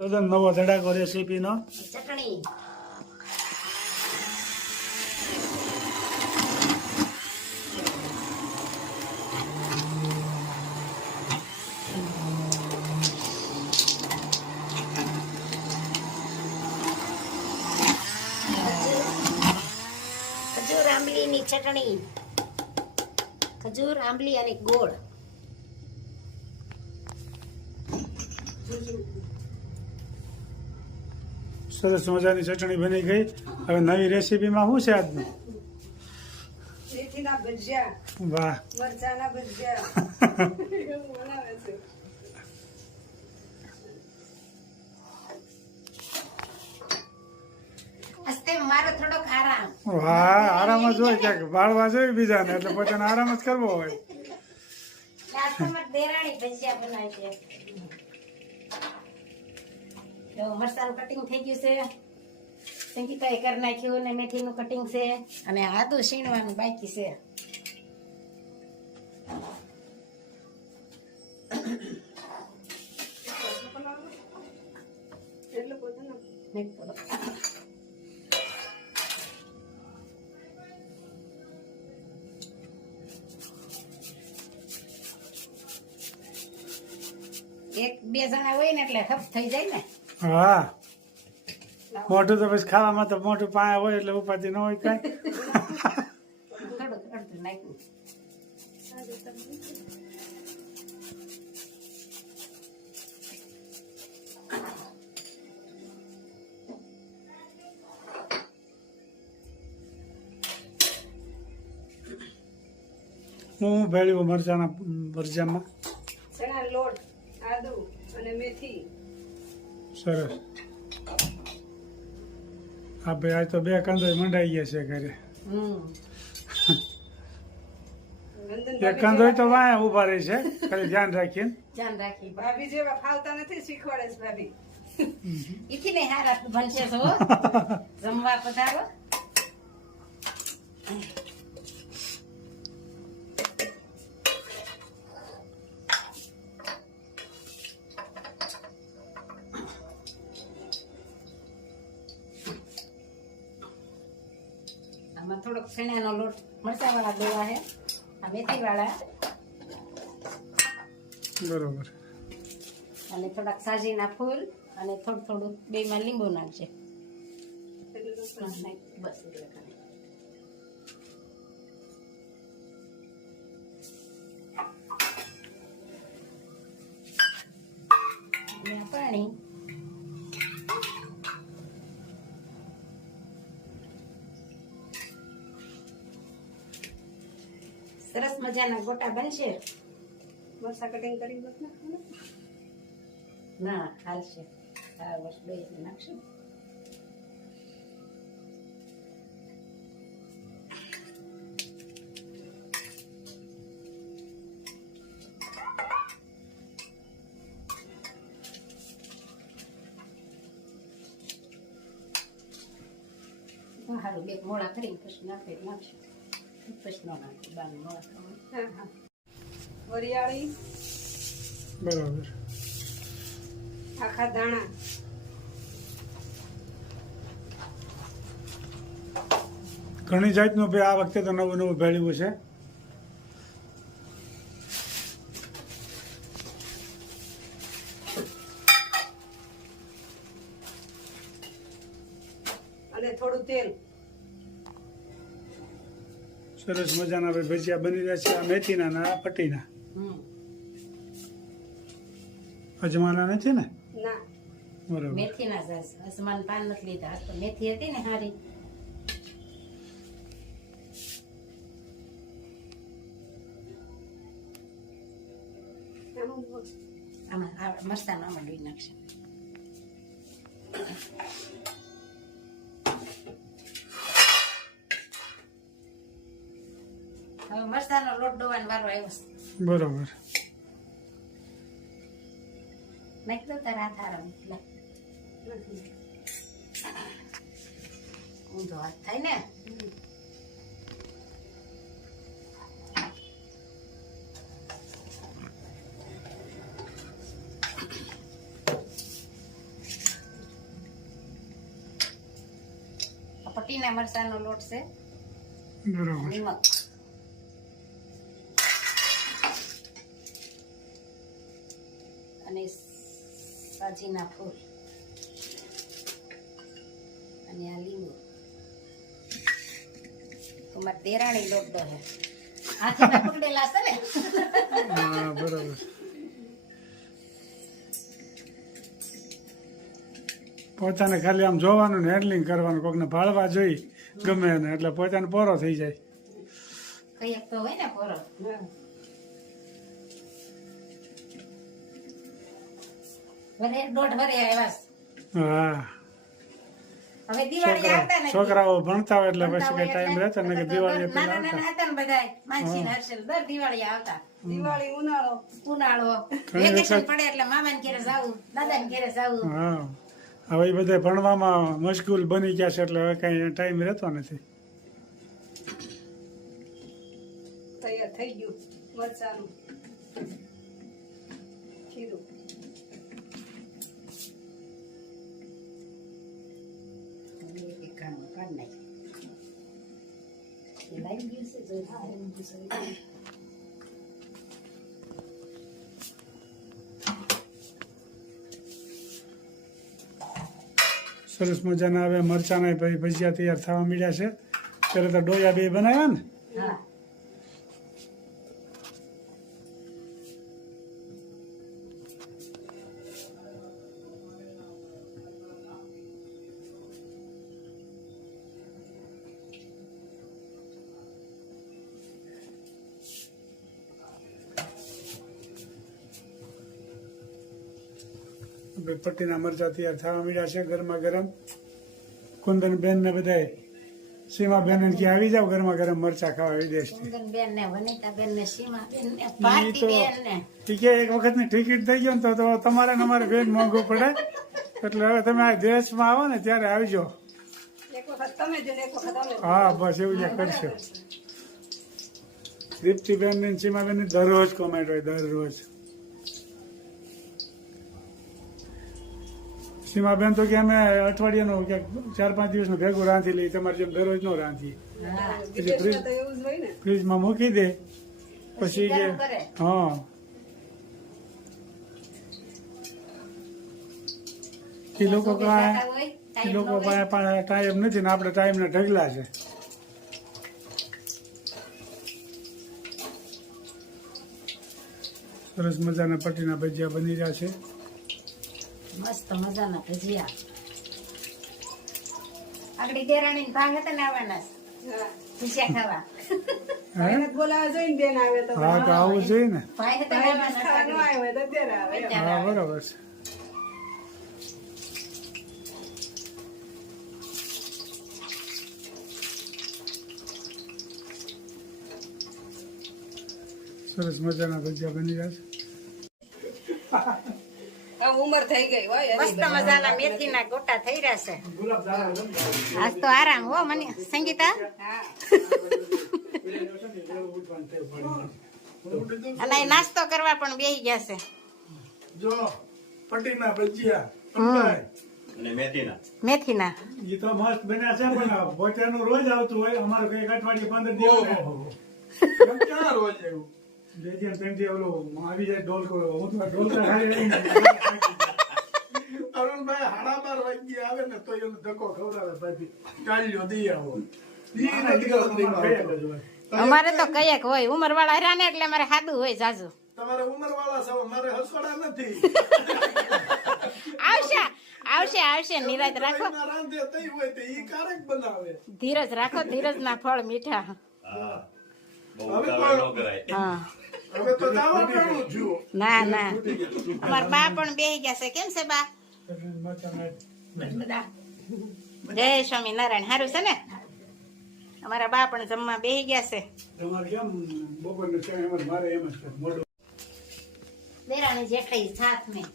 તદ્દન નવો ધડાકો રેસીપીનો ચટણી ખજૂર આંબલીની ચટણી ખજૂર આંબલી અને ગોળ સરસ મજાની ચટણી બની ગઈ. હવે નવી રેસીપીમાં શું છે આજનું? મેથીના ભજીયા, વાહ મરચાના ભજીયા એવું બનાવે છે. અસ્તે મારો થોડોક આરામ વાહ આરામ જ હોય ક્યાંક બાળવા જોઈએ બીજાને એટલે પોતાને આરામ જ કરવો હોય. લાસ્ટમાં દેરાણી ભજીયા બનાવી છે. તો મરચાનું કટિંગ થઈ ગયું છે, સંગીતાએ કરી નાખ્યું ને મેથીનું કટિંગ છે અને આદુ છીણવાનું બાકી છે. એટલે પોતાના ને થોડો. એક બે જણા હોય ને એટલે હફ થઈ જાય ને. હા મોઢું તો પછી ખાવામાં તો મોઢું પાયા હોય એટલે ઉપાધિ ન હોય કાંઈ. થોડું અડધું નાખ્યું. હું ભેળ્યું મરચાના ભરજામાં. ચણા લોટ, આદુ અને મેથી. સરસ. હા ભાઈ આજ તો બે કંદોય મંડાઈ ગયા છે ઘરે. એક કંદોય તો વાયા ઉભા રહી છે, ખાલી ધ્યાન રાખીને. ધ્યાન રાખી ભાભી જેવા ફાવતા નથી, શીખવાડે છે ભાભી. ઈથી ને હારા ભણશે છો જમવા પધારો. આમાં થોડોક ચણાનો લોટ મરચા વાળા દેવા છે, આ મેથી વાળા બરોબર. અને થોડાક સાજીના ફૂલ અને થોડું થોડું બેમાં લીંબુ નાખશે. બસ એટલે ખાલી. અને આ પાણી સરસ મજાના ગોટા બનશે. મરચા કટિંગ કરી નાખો. ના હાલશે, આ વર્ષ બે નાખશું. સારું બે મોડા કરીને પછી નાખશું. પછી ન નાખું બાર મોડા ખાવાનું. હા હા. વરિયાળી, બરોબર. આખા દાણા, ઘણી જાતનું ભાઈ આ વખતે તો નવું નવું ભેળ્યું છે. અને થોડું તેલ. સરસ મજાના ભાઈ ભજીયા બની રહ્યા છે. આ મેથીના ને આ પટ્ટીના. અજમાના નથી ને? ના, બરોબર. મેથીના જ અસમાન પાન નથી લીધા. આજ તો મેથી હતી ને હારી. આમાં આ મરચાંનો આમાં ડોઈ નાખશે. હવે મરચાંનો લોટ ડોવાનો વારો આવ્યો છે. બરોબર. નાખી દો તારા હાથ આરામ. ઊંધો હાથ થાય ને. પટ્ટીના મરચાંનો લોટ છે, બરોબર. નિમક, અને સાજીના ફૂલ, અને આ લીંબુ. તમારે દેરાણી લોટ દો હે હાથમાં પકડેલા છે ને. હા બરોબર. પોતાને ખાલી આમ જોવાનું ને હેન્ડલિંગ કરવાનું, કોકને ભાળવા જોઈ ગમે એને એટલે પોતાને પોરો થઈ જાય. કઈ એક તો હોય ને પોરો. હા. વરે દોઢ વરે આવ્યા છે. હા હવે દિવાળી આવતા નથી. છોકરાઓ ભણતા હોય એટલે પછી કઈ ભણતા ટાઈમ હોય રહેતો ને કે એટલે દિવાળી નાના પેલા નાના હતા ને બધાય, માનસી ને હર્ષલ દર દિવાળી આવતા. દિવાળી ઉનાળો ઉનાળો ઘણી વેકેશન વખત- પડે એટલે મામા ને ઘેરે જાવું, દાદા ને ઘેરે જાવું. હા હવે એ બધા ભણવામાં મશગુલ બની ગયા છે એટલે હવે કઈ ટાઈમ રહેતો નથી. તૈયાર થઈ ગયું મરચાનું ખીરું. એક કાણું કાઢી નાખ. એ લાઈ ગયું છે જોઈ. હા, એમ ગયું છે. સરસ મજાના હવે મરચાના ભાઈ ભજીયા તૈયાર થવા મળ્યા છે. ત્યારે તો ડોયા બે બનાવ્યા ને. હા. હવે પટ્ટીના મરચા તૈયાર થવા મળ્યા છે ગરમા ગરમ. કુંદન બેન ને બધાય સીમા બેન કે આવી જાવ ગરમા ગરમ મરચા ખાવા વિદેશથી. કુંદનબેન ને વનિતાબેન ને સીમાબેન ને ઈ તો ભારતીબેન ને ઠીક છે, એક વખતની ટિકિટ થઈ ગયો ને તો તમારે ને અમારે બેન મોંઘું પડે. એટલે હવે તમે આ દેશમાં આવો ને ત્યારે આવજો. એક વખત તમે જો ને એક વખત અમે. હા બસ એવું જ કરશો. દીપ્તિબેન ને સીમાબેન ની દરરોજ કોમેન્ટ હોય, દરરોજ. સીમાબેન તો કે અમે અઠવાડિયાનું કે 4-5 દિવસનું ભેગું રાંધી લઈ, તમારે જેમ દરરોજ નો રાંધી. હા. વિદેશમાં તો એવું જ હોય ને. ફ્રીજમાં મૂકી દે પછી કે ગરમ કરે. હા એ લોકો પાસે જાતા હોય, એ ટાઈમ લોકો ન હોય. પાસે ટાઈમ નથી ને આપણે ટાઈમ ને ઢગલા છે. સરસ મજાના પટ્ટીના ભજીયા બની રહ્યા છે. મસ્ત મજાના ભજીયા. આગળ દેરાણી ને ભાંગ હતા ને આવવાના છે. હા. ભજીયા ખાવા. હે? એને જ બોલાવા જોઈને બેન આવે તો હા તો આવું જોઈએ ને. ભાઈ હતા ને ભાઈ આવવાના ખાવા ન છે. આવ્યો હોય તો અત્યારે આવે એમ. હા બરાબર છે. સરસ મજાના ભજીયા બની રહ્યા છે. આમ ઉંમર થઈ ગઈ હોય એની. મસ્ત મજાના મેથીના ગોટા થઈ રહ્યા છે. આજ તો આરામ હો મને સંગીતા. હા. અને અહીં નાસ્તો કરવા પણ બેસી ગયા છે. જો પટ્ટીના ભજીયા અને મેથીના મેથીના. એ તો મસ્ત બન્યા છે પણ પોતાનું રોજ આવતું હોય. અમારે કઈ અઠવાડિયે 15 દિવસ ક્યાં રોજ એવું બે દિન 3 દી ઓલું આવી જાય ઢોલકો. હું તો ઢોલકા ખાઈ અરુણભાઈ 12:30 વાગ્યે આવે ને તો એનો ધક્કો ખવડાવે પાછી કાલ્યો દી આવો. અમારે તો કઈક હોય ઉંમર વાળા રહ્યા ને એટલે અમારે સાદું હોય જાજુ. તમારે ઉંમર વાળા છો, મારે હસવાડા નથી. આવશે આવશે આવશે નિરાત રાખો, રાંધે તઈ હોય તો ઈ કારેક બનાવે. ધીરજ રાખો, ધીરજ ના ફળ મીઠા. હા બહુ ઉતાવળ ન કરાય. હા હવે તો દાવા કાઢું છું. ના ના અમાર બા પણ બેસી ગયા છે. કેમ છે બા? જય સ્વામિનારાયણ. સારું છે ને? અમારા બા પણ જમવા બેસી ગયા છે. તમારે કેમ બપોરનું છે એમ જ મારે એમ જ છે મોઢું. દેરાણી જેઠાઈ સાથ મેં,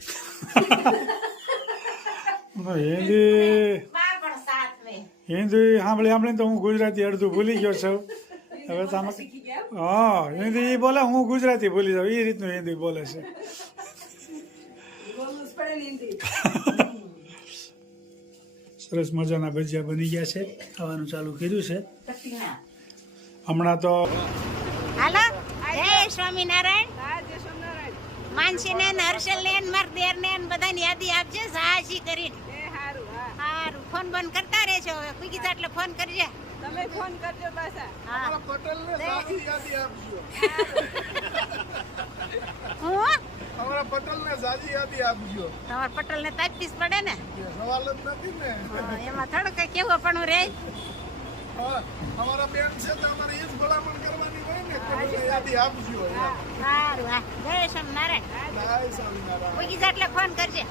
હિન્દી બા પણ સાથ મેં. હિન્દી સાંભળીને તો હું ગુજરાતી અડધું ભૂલી ગયો છું. હવે તો આમાં શીખી ગયા. હા હિન્દી ઈ બોલે, હું ગુજરાતી ભૂલી જાઉં. એ રીતનું હિન્દી બોલે છે. બોલવું જ પડે ને હિન્દી. સરસ મજાના ભજીયા બની ગયા છે, ખાવાનું ચાલુ કર્યું છે કટિંગના. હમણાં તો. હાલો જય સ્વામિનારાયણ. હા જય સ્વામિનારાયણ. માનસીને ને હર્ષલને ને મારા દેરને ને બધાની યાદી આપજે સાહસી કરી. એ હારું હા. હારું ફોન બંધ કરતા રહેજો હવે કોઈ એટલે ફોન કરજે. તમે ફોન કરજો પાછા. હા પટેલને સાચી યાદી આપજો. હું અમારા પટેલને સાચી યાદી આપજો. તમારા પટેલને તાપીસ પડે ને સવાલ જ નથી ને. હા, એમાં થોડું કઈ કેવું પણ રે. હા, અમારા બેન છે તો અમારે એ જ ભલામણ કરવાની હોય ને પટેલને યાદી આપજો. સારું હા જય સ્વામિનારાયણ. જય સ્વામિનારાયણ. કોઈ એટલે ફોન કરજે.